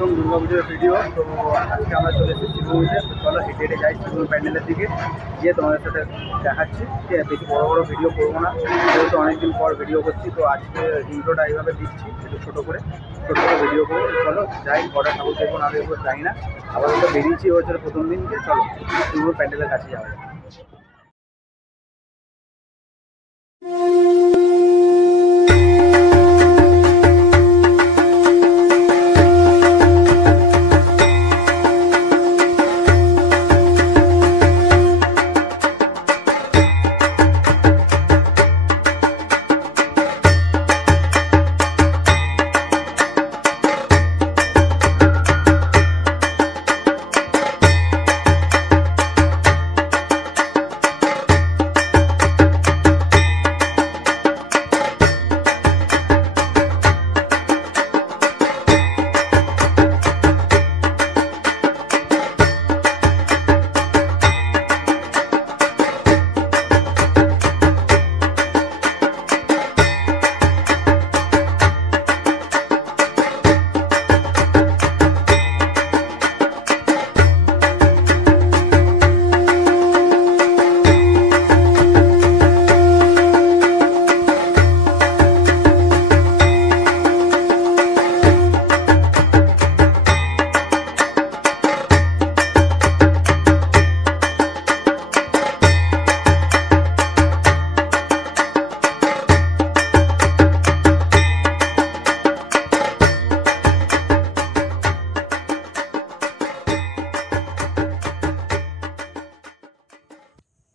প্রথম দুর্গাপুজোর ভিডিও। তো আজকে আমরা চলে এসেছি শিবভূমিতে। তো চলো হেঁটে হেঁটে যাই শিবভূমি প্যান্ডেলের দিকে, গিয়ে তোমাদের সাথে দেখাচ্ছি। ঠিক আছে, বেশি বড়ো বড়ো ভিডিও করবো না, যেহেতু অনেকদিন পর ভিডিও করছি। তো আজকে ইন্ট্রোটা এইভাবে দিচ্ছি, একটু ছোটো করে ভিডিও করে। চলো যাই, কটা ঠাকুর দেখবো না দেখবো যাই না, আপাতত বেরিয়েছি হচ্ছে প্রথম দিনকে। চলো শিবভূমি প্যান্ডেলের কাছে যাওয়া যায়।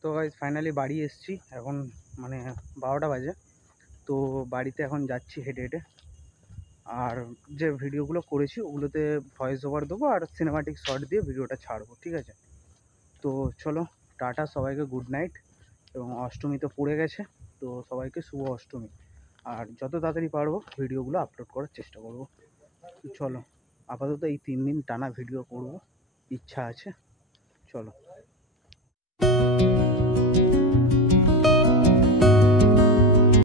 তো গাইস ফাইনালি বাড়ি এসেছি, এখন মানে 12টা বাজে। তো বাড়িতে এখন যাচ্ছি হেঁটে হেঁটে। আর যে ভিডিওগুলো করেছি ওগুলোতে ভয়েস ওভার দেবো আর সিনেমাটিক শর্ট দিয়ে ভিডিওটা ছাড়বো, ঠিক আছে? তো চলো টাটা, সবাইকে গুড নাইট। এবং অষ্টমী তো পড়ে গেছে, তো সবাইকে শুভ অষ্টমী। আর যত তাড়াতাড়ি পারবো ভিডিওগুলো আপলোড করার চেষ্টা করব। চলো আপাতত এই 3 দিন টানা ভিডিও করব, ইচ্ছা আছে। চলো।